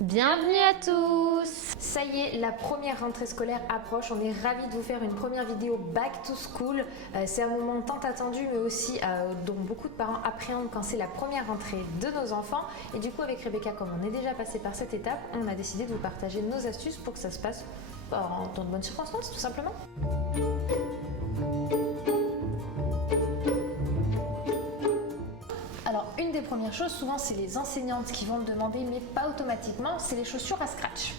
Bienvenue à tous! Ça y est, la première rentrée scolaire approche. On est ravis de vous faire une première vidéo Back to School. C'est un moment tant attendu, mais aussi dont beaucoup de parents appréhendent quand c'est la première rentrée de nos enfants. Et du coup, avec Rebecca, comme on est déjà passé par cette étape, on a décidé de vous partager nos astuces pour que ça se passe dans de bonnes circonstances, tout simplement. Alors, une des premières choses, souvent, c'est les enseignantes qui vont le demander, mais pas automatiquement, c'est les chaussures à scratch.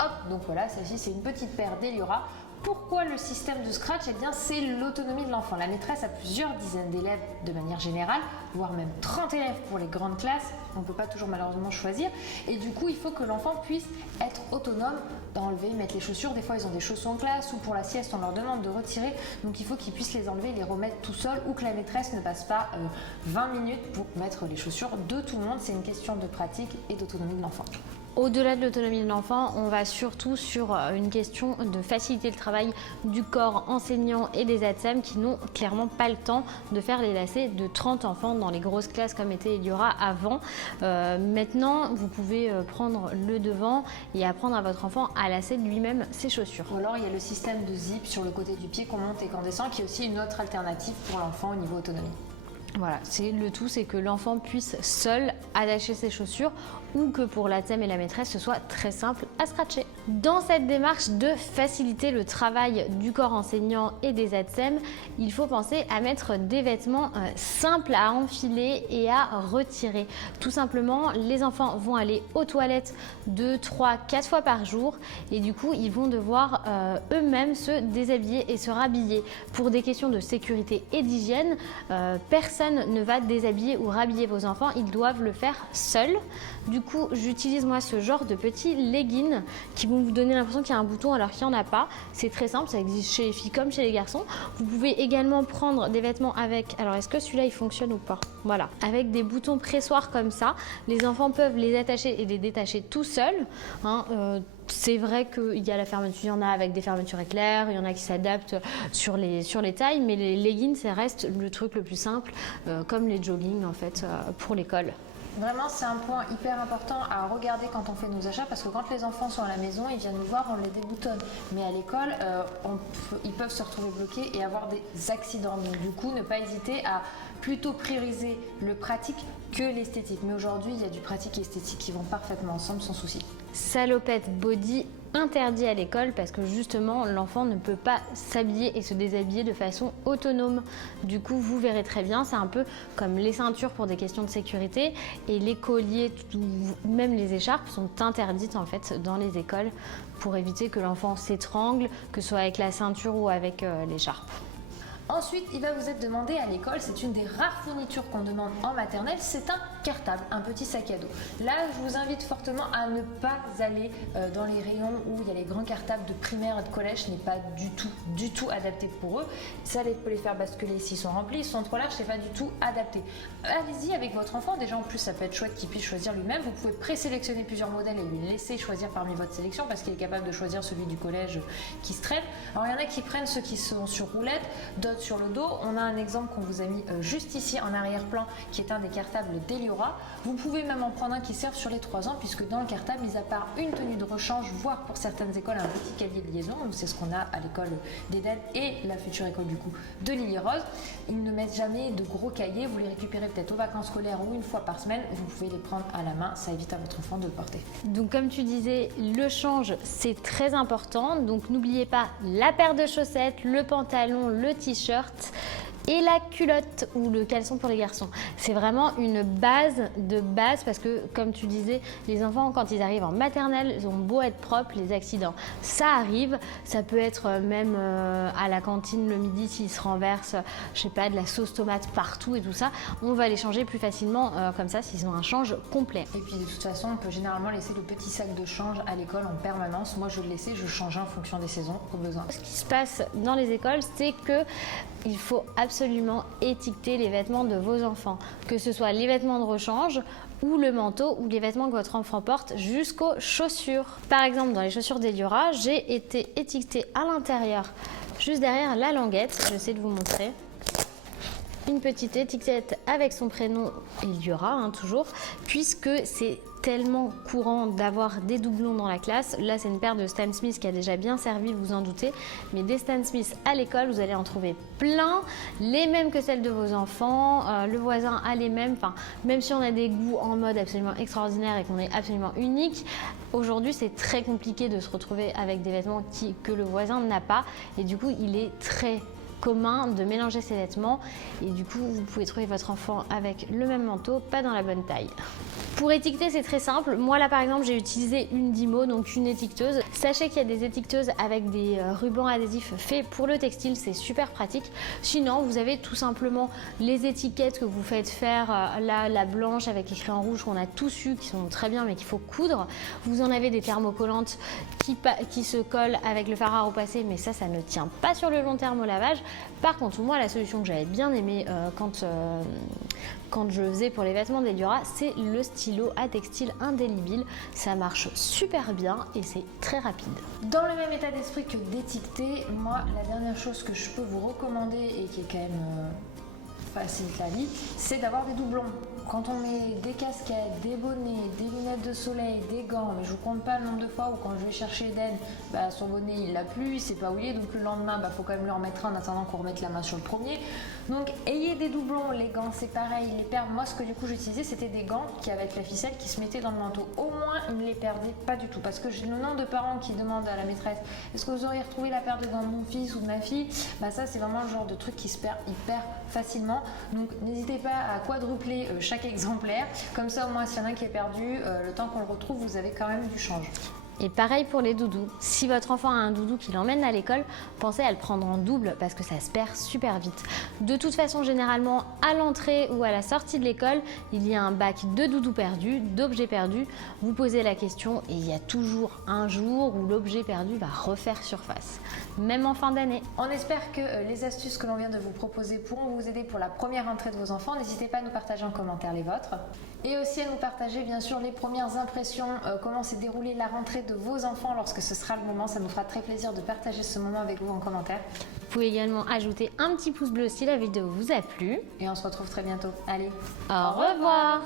Hop, donc voilà, celle-ci, c'est une petite paire d'Eliora. Pourquoi le système de scratch? Eh bien, c'est l'autonomie de l'enfant. La maîtresse a plusieurs dizaines d'élèves de manière générale, voire même 30 élèves pour les grandes classes. On ne peut pas toujours malheureusement choisir. Et du coup, il faut que l'enfant puisse être autonome d'enlever, mettre les chaussures. Des fois, ils ont des chaussons en classe ou pour la sieste, on leur demande de retirer. Donc, il faut qu'ils puissent les enlever, les remettre tout seuls ou que la maîtresse ne passe pas 20 minutes pour mettre les chaussures de tout le monde. C'est une question de pratique et d'autonomie de l'enfant. Au-delà de l'autonomie de l'enfant, on va surtout sur une question de faciliter le travail du corps enseignant et des ATSEM qui n'ont clairement pas le temps de faire les lacets de 30 enfants dans les grosses classes comme était Eliora avant. Maintenant, vous pouvez prendre le devant et apprendre à votre enfant à lasser lui-même ses chaussures. Ou alors, il y a le système de zip sur le côté du pied qu'on monte et qu'on descend qui est aussi une autre alternative pour l'enfant au niveau autonomie. Voilà, c'est le tout, c'est que l'enfant puisse seul attacher ses chaussures ou que pour l'ATSEM et la maîtresse, ce soit très simple à scratcher. Dans cette démarche de faciliter le travail du corps enseignant et des ATSEM, il faut penser à mettre des vêtements simples à enfiler et à retirer. Tout simplement, les enfants vont aller aux toilettes 2, 3, 4 fois par jour et du coup, ils vont devoir eux-mêmes se déshabiller et se rhabiller. Pour des questions de sécurité et d'hygiène, personne ne va déshabiller ou rhabiller vos enfants, ils doivent le faire seuls. Du coup, j'utilise moi ce genre de petits leggings qui vont vous donner l'impression qu'il y a un bouton alors qu'il n'y en a pas. C'est très simple, ça existe chez les filles comme chez les garçons. Vous pouvez également prendre des vêtements avec, alors est-ce que celui-là il fonctionne ou pas? Voilà, avec des boutons pressoirs comme ça. Les enfants peuvent les attacher et les détacher tout seuls. C'est vrai qu'il y a la fermeture, il y en a avec des fermetures éclairs, il y en a qui s'adaptent sur les tailles, mais les leggings, ça reste le truc le plus simple, comme les joggings en fait, pour l'école. Vraiment, c'est un point hyper important à regarder quand on fait nos achats parce que quand les enfants sont à la maison, ils viennent nous voir, on les déboutonne. Mais à l'école, ils peuvent se retrouver bloqués et avoir des accidents. Donc du coup, ne pas hésiter à plutôt prioriser le pratique que l'esthétique. Mais aujourd'hui, il y a du pratique et esthétique qui vont parfaitement ensemble sans souci. Salopette body interdit à l'école parce que justement l'enfant ne peut pas s'habiller et se déshabiller de façon autonome. Du coup, vous verrez très bien, c'est un peu comme les ceintures pour des questions de sécurité et les colliers, même les écharpes sont interdites en fait dans les écoles pour éviter que l'enfant s'étrangle, que ce soit avec la ceinture ou avec l'écharpe. Ensuite, il va vous être demandé à l'école, c'est une des rares fournitures qu'on demande en maternelle, c'est un cartable, un petit sac à dos. Là, je vous invite fortement à ne pas aller dans les rayons où il y a les grands cartables de primaire et de collège, ce n'est pas du tout adapté pour eux. Ça peut les faire basculer s'ils sont remplis, ils sont trop larges, c'est pas du tout adapté. Allez-y avec votre enfant, déjà en plus ça peut être chouette qu'il puisse choisir lui-même. Vous pouvez présélectionner plusieurs modèles et lui laisser choisir parmi votre sélection parce qu'il est capable de choisir celui du collège qui se traîne. Alors il y en a qui prennent ceux qui sont sur roulette, d'autres sur le dos. On a un exemple qu'on vous a mis juste ici en arrière-plan qui est un des cartables d'Eliora. Vous pouvez même en prendre un qui serve sur les 3 ans puisque dans le cartable, mis à part une tenue de rechange, voire pour certaines écoles un petit cahier de liaison, c'est ce qu'on a à l'école d'Eden et la future école du coup de Lily Rose. Ils ne mettent jamais de gros cahiers, vous les récupérez peut-être aux vacances scolaires ou une fois par semaine, vous pouvez les prendre à la main, ça évite à votre enfant de le porter. Donc comme tu disais, le change c'est très important, donc n'oubliez pas la paire de chaussettes, le pantalon, le t-shirt et la culotte ou le caleçon pour les garçons. C'est vraiment une base de base parce que comme tu disais, les enfants quand ils arrivent en maternelle, ils ont beau être propres, les accidents, ça arrive. Ça peut être même à la cantine le midi s'ils se renversent, je sais pas, de la sauce tomate partout et tout ça. On va les changer plus facilement comme ça s'ils ont un change complet. Et puis de toute façon, on peut généralement laisser le petit sac de change à l'école en permanence. Moi je le laissais, je changeais en fonction des saisons au besoin. Ce qui se passe dans les écoles, c'est que il faut absolument étiqueter les vêtements de vos enfants, que ce soit les vêtements de rechange ou le manteau ou les vêtements que votre enfant porte jusqu'aux chaussures. Par exemple, dans les chaussures d'Eliora, j'ai été étiquetée à l'intérieur, juste derrière la languette, j'essaie de vous montrer. une petite étiquette avec son prénom, et il y aura toujours, puisque c'est tellement courant d'avoir des doublons dans la classe. Là, c'est une paire de Stan Smith qui a déjà bien servi, vous en doutez, mais des Stan Smith à l'école, vous allez en trouver plein, les mêmes que celles de vos enfants, le voisin a les mêmes, enfin, même si on a des goûts en mode absolument extraordinaire et qu'on est absolument unique, aujourd'hui, c'est très compliqué de se retrouver avec des vêtements que le voisin n'a pas, et du coup, il est très commun de mélanger ses vêtements et du coup vous pouvez trouver votre enfant avec le même manteau, pas dans la bonne taille. Pour étiqueter, c'est très simple. Moi là par exemple, j'ai utilisé une Dymo, donc une étiqueteuse. Sachez qu'il y a des étiqueteuses avec des rubans adhésifs faits pour le textile, c'est super pratique. Sinon, vous avez tout simplement les étiquettes que vous faites faire, là la blanche avec écrit en rouge qu'on a tous eu, qui sont très bien mais qu'il faut coudre. Vous en avez des thermocollantes qui se collent avec le fard à repasser, mais ça ne tient pas sur le long terme au lavage. Par contre, moi la solution que j'avais bien aimée quand je faisais pour les vêtements d'Eliora, c'est le stylo à textile indélébile. Ça marche super bien et c'est très rapide. Dans le même état d'esprit que d'étiqueter, moi la dernière chose que je peux vous recommander et qui est quand même facilite la vie, c'est d'avoir des doublons. Quand on met des casquettes, des bonnets, des lunettes de soleil, des gants, mais je vous compte pas le nombre de fois où quand je vais chercher Eden, son bonnet il l'a plus, il sait pas où il est, donc le lendemain faut quand même lui en mettre un en attendant qu'on remette la main sur le premier. Donc ayez des doublons, les gants c'est pareil, les perles, moi ce que du coup j'utilisais c'était des gants qui avec la ficelle qui se mettaient dans le manteau. Au moins ils ne les perdaient pas du tout, parce que j'ai le nombre de parents qui demandent à la maîtresse est-ce que vous auriez retrouvé la paire de gants de mon fils ou de ma fille, ça c'est vraiment le genre de truc qui se perd hyper facilement. Donc n'hésitez pas à quadrupler chaque exemplaire, comme ça au moins s'il y en a un qui est perdu, le temps qu'on le retrouve vous avez quand même du change. Et pareil pour les doudous. Si votre enfant a un doudou qui l'emmène à l'école, pensez à le prendre en double parce que ça se perd super vite. De toute façon, généralement, à l'entrée ou à la sortie de l'école, il y a un bac de doudous perdus, d'objets perdus. Vous posez la question et il y a toujours un jour où l'objet perdu va refaire surface, même en fin d'année. On espère que les astuces que l'on vient de vous proposer pourront vous aider pour la première rentrée de vos enfants. N'hésitez pas à nous partager en commentaire les vôtres. Et aussi à nous partager bien sûr les premières impressions, comment s'est déroulée la rentrée de vos enfants lorsque ce sera le moment. Ça nous fera très plaisir de partager ce moment avec vous en commentaire. Vous pouvez également ajouter un petit pouce bleu si la vidéo vous a plu. Et on se retrouve très bientôt. Allez, au revoir.